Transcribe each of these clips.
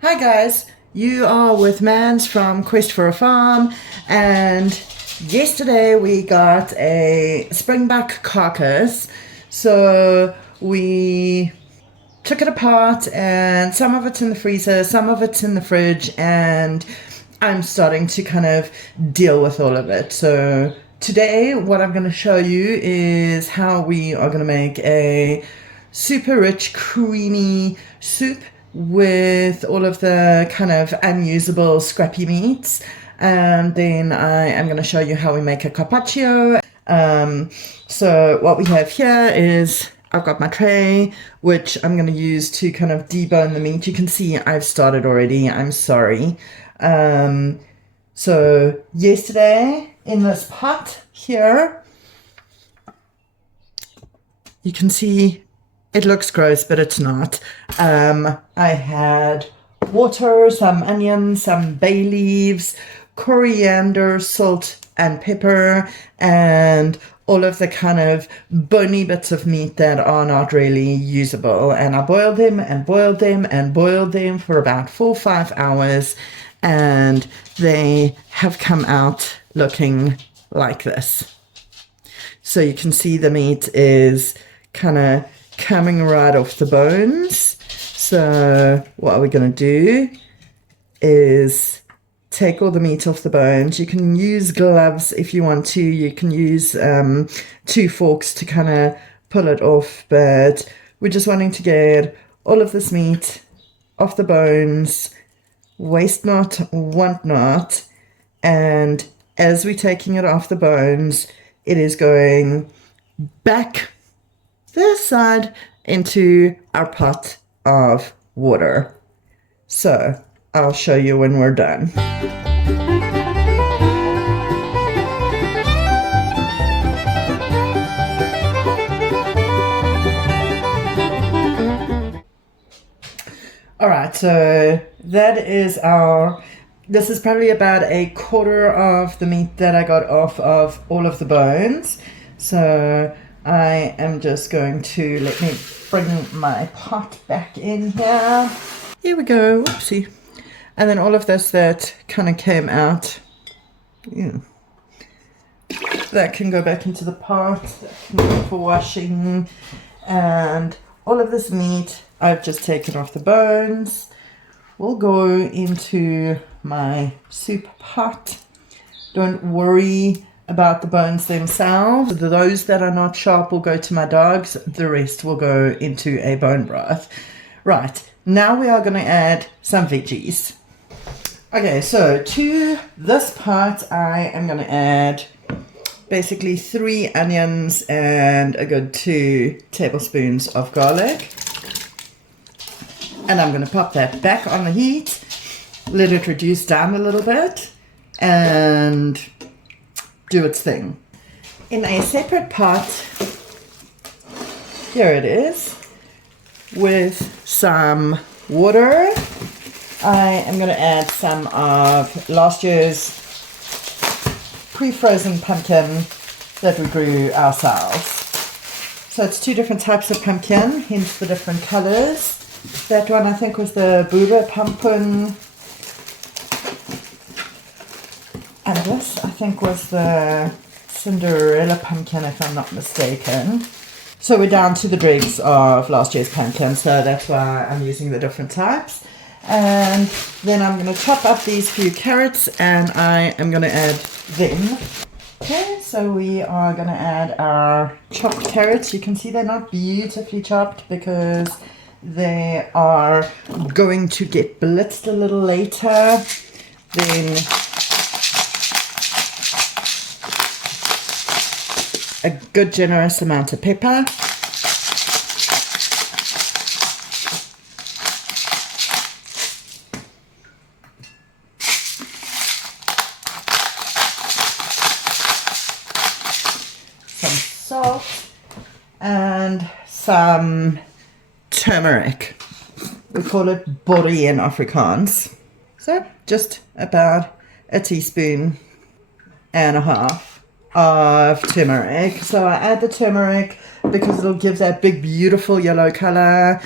Hi guys, you are with Mans from Quest for a Farm, and yesterday we got a Springbok carcass. So we took it apart, and some of it's in the freezer, some of it's in the fridge, and I'm starting to kind of deal with all of it. So today what I'm going to show you is how we are going to make a super rich, creamy soup with all of the kind of unusable scrappy meats. And then I am going to show you how we make a carpaccio. So what we have here is I've got my tray, which I'm going to use to kind of debone the meat. You can see I've started already. I'm sorry. So yesterday in this pot here, you can see it looks gross, but it's not. I had water, some onions, some bay leaves, coriander, salt and pepper, and all of the kind of bony bits of meat that are not really usable. And I boiled them and boiled them and boiled them for about 4 or 5 hours, and they have come out looking like this. So you can see the meat is kind of coming right off the bones. So what we're going to do is take all the meat off the bones. You can use gloves if you want to. You can use 2 forks to kind of pull it off, but we're just wanting to get all of this meat off the bones, waste not, want not. And as we're taking it off the bones, it is going back this side into our pot of water. So I'll show you when we're done. All right, so that is this is probably about a quarter of the meat that I got off of all of the bones. So I am just going to, let me bring my pot back in here. Here we go, whoopsie. And then all of this that kind of came out, that can go back into the pot, that can go for washing. And all of this meat I've just taken off the bones will go into my soup pot. Don't worry about the bones themselves. Those that are not sharp will go to my dogs. The rest will go into a bone broth. Right, now we are going to add some veggies. Okay, so to this pot I am going to add basically 3 onions and a good 2 tablespoons of garlic. And I'm going to pop that back on the heat, let it reduce down a little bit, and do its thing. In a separate pot, here it is, with some water, I am going to add some of last year's pre-frozen pumpkin that we grew ourselves. So it's 2 different types of pumpkin, hence the different colors. That one I think was the Booba pumpkin, and this I think was the Cinderella pumpkin, if I'm not mistaken. So we're down to the dregs of last year's pumpkin, so that's why I'm using the different types. And then I'm going to chop up these few carrots, and I am going to add them. Okay, so we are going to add our chopped carrots. You can see they're not beautifully chopped because they are going to get blitzed a little later. Then a good generous amount of pepper. Some salt and some turmeric. We call it bori in Afrikaans. So just about a teaspoon and a half of turmeric. So I add the turmeric because it'll give that big beautiful yellow color,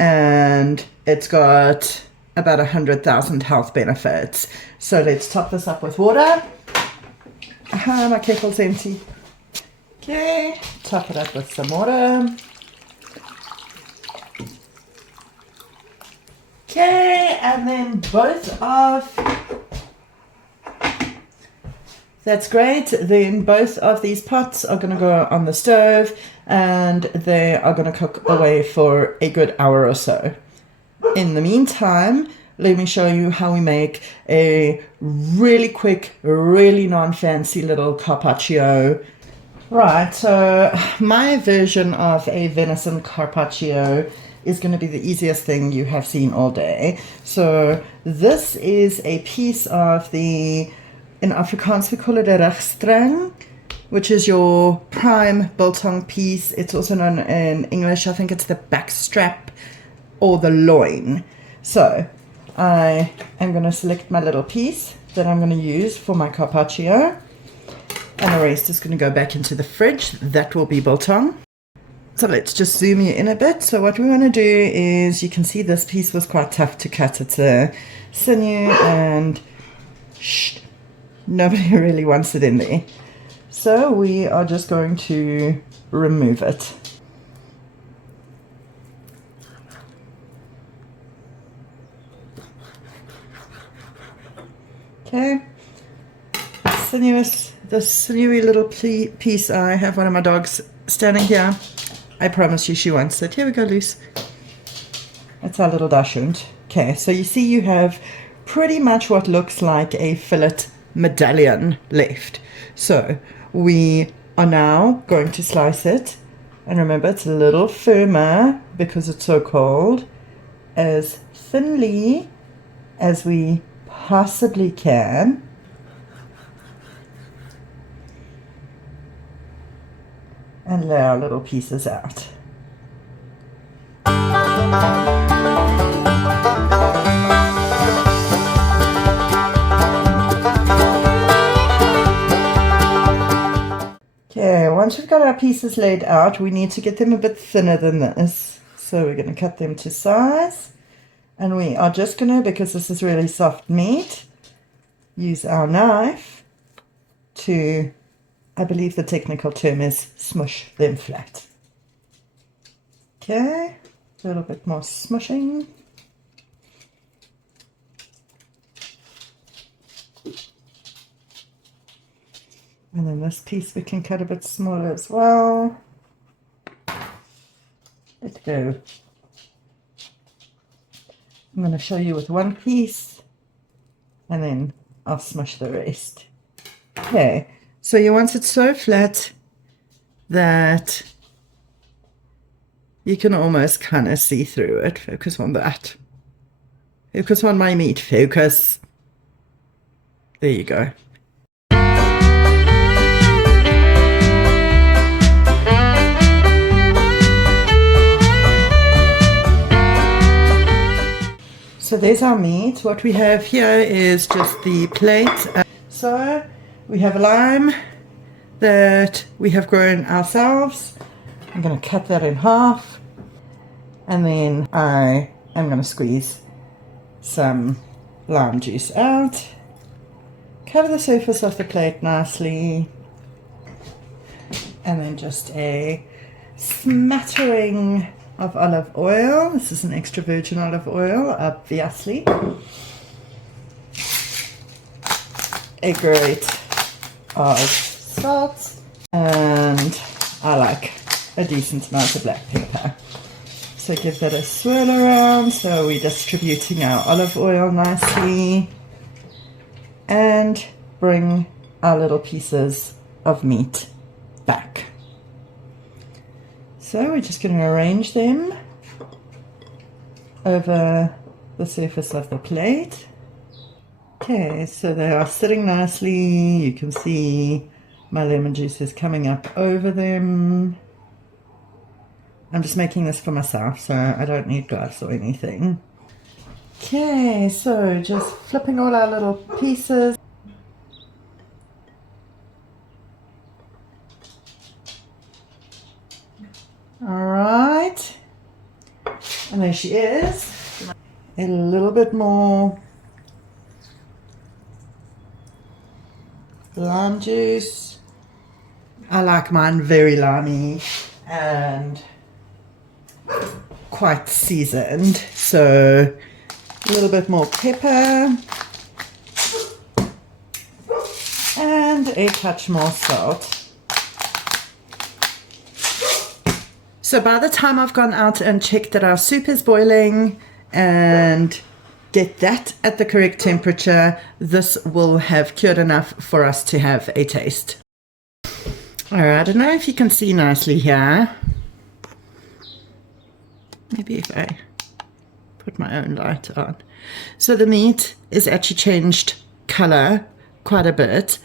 and it's got about 100,000 health benefits. So let's top this up with water. My kettle's empty. Okay, top it up with some water. Okay, and then that's great. Then both of these pots are going to go on the stove and they are going to cook away for a good hour or so. In the meantime, let me show you how we make a really quick, really non-fancy little carpaccio. Right, so my version of a venison carpaccio is going to be the easiest thing you have seen all day. So this is a piece of in Afrikaans we call it a rugstrang, which is your prime biltong piece. It's also known in English, I think it's the backstrap or the loin. So I am going to select my little piece that I'm going to use for my carpaccio, and the rest is going to go back into the fridge. That will be biltong. So let's just zoom you in a bit. So what we want to do is, you can see this piece was quite tough to cut. It's a sinew and nobody really wants it in there. So we are just going to remove it. Okay, the sinewy little piece. I have one of my dogs standing here. I promise you she wants it. Here we go, Luce. That's our little dachshund. Okay, so you see you have pretty much what looks like a fillet medallion left. So we are now going to slice it. And remember, it's a little firmer because it's so cold. As thinly as we possibly can. And lay our little pieces out. Okay, once we've got our pieces laid out, we need to get them a bit thinner than this. So we're going to cut them to size. And we are just going to, because this is really soft meat, use our knife to, I believe the technical term is, smush them flat. Okay, a little bit more smushing. And then this piece we can cut a bit smaller as well. Let's go. I'm going to show you with one piece and then I'll smush the rest. Okay, so you want it so flat that you can almost kind of see through it. Focus on that. Focus on my meat. Focus. There you go. So there's our meat. What we have here is just the plate. So we have a lime that we have grown ourselves. I'm going to cut that in half. And then I am going to squeeze some lime juice out. Cover the surface of the plate nicely. And then just a smattering of olive oil. This is an extra virgin olive oil, obviously. A grate of salt, and I like a decent amount of black pepper. So give that a swirl around, so we're distributing our olive oil nicely, and bring our little pieces of meat back. So we're just going to arrange them over the surface of the plate. Okay, so they are sitting nicely. You can see my lemon juice is coming up over them. I'm just making this for myself, so I don't need gloves or anything. Okay, so just flipping all our little pieces. Alright, And there she is. A little bit more lime juice. I like mine very limey and quite seasoned. So a little bit more pepper and a touch more salt. So by the time I've gone out and checked that our soup is boiling and get that at the correct temperature, this will have cured enough for us to have a taste. Alright, I don't know if you can see nicely here. Maybe if I put my own light on. So the meat is actually changed color quite a bit.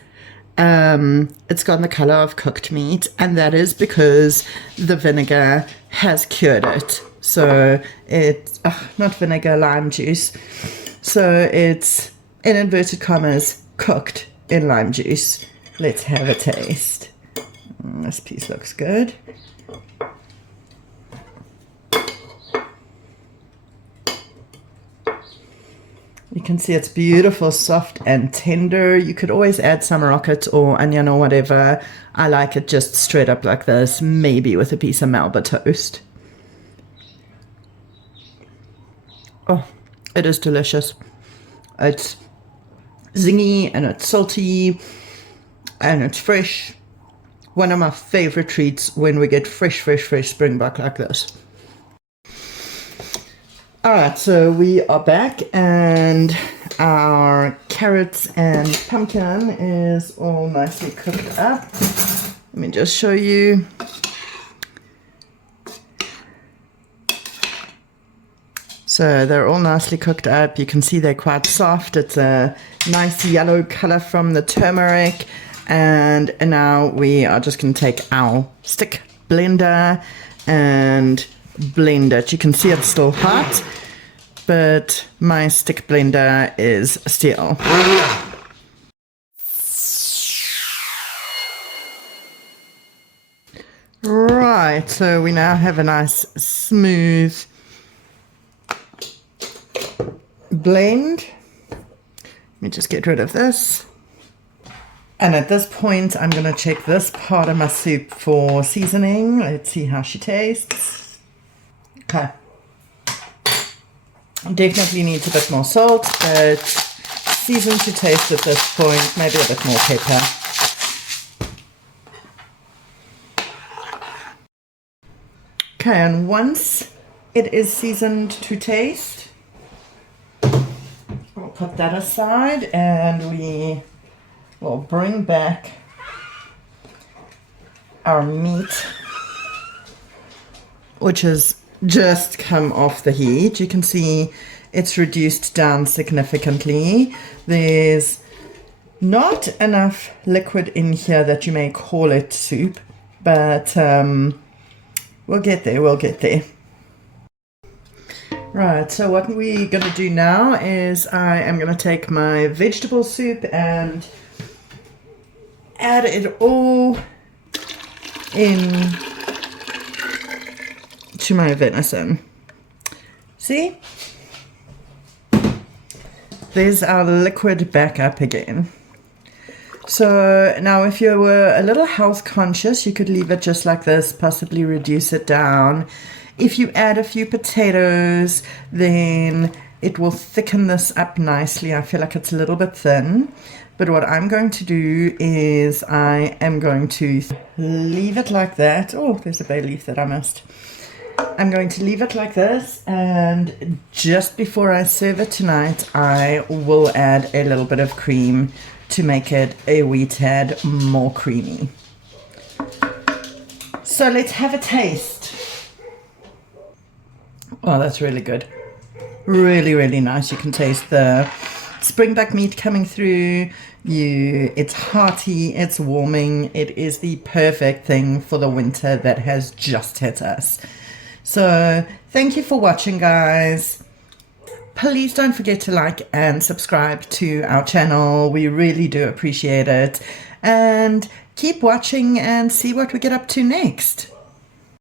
It's got the color of cooked meat, and that is because the vinegar has cured it. So it's not vinegar, lime juice. So it's, in inverted commas, cooked in lime juice. Let's have a taste. This piece looks good. You can see it's beautiful, soft and tender. You could always add some rocket or onion or whatever. I like it just straight up like this, maybe with a piece of Melba toast. Oh, it is delicious. It's zingy and it's salty and it's fresh. One of my favorite treats when we get fresh Springbok like this. Alright, so we are back and our carrots and pumpkin is all nicely cooked up. Let me just show you. So they're all nicely cooked up. You can see they're quite soft. It's a nice yellow color from the turmeric. And now we are just going to take our stick blender and blend it. You can see it's still hot, but my stick blender is steel. Right, so we now have a nice smooth blend. Let me just get rid of this. And at this point, I'm going to check this part of my soup for seasoning. Let's see how she tastes. Okay. Definitely needs a bit more salt, but season to taste at this point. Maybe a bit more pepper. Okay, and once it is seasoned to taste, we'll put that aside and we will bring back our meat, which has just come off the heat. You can see it's reduced down significantly. There's not enough liquid in here that you may call it soup, but we'll get there, Right, so what we're going to do now is I am going to take my vegetable soup and add it all in to my venison. See? There's our liquid back up again. So now if you were a little health conscious, you could leave it just like this, possibly reduce it down. If you add a few potatoes, then it will thicken this up nicely. I feel like it's a little bit thin. But what I'm going to do is I am going to leave it like that. Oh, there's a bay leaf that I missed. I'm going to leave it like this, and just before I serve it tonight, I will add a little bit of cream to make it a wee tad more creamy. So let's have a taste. Oh, that's really good. Really nice. You can taste the Springbok meat coming through. It's hearty, it's warming. It is the perfect thing for the winter that has just hit us. So thank you for watching, guys. Please don't forget to like and subscribe to our channel. We really do appreciate it. And keep watching and see what we get up to next.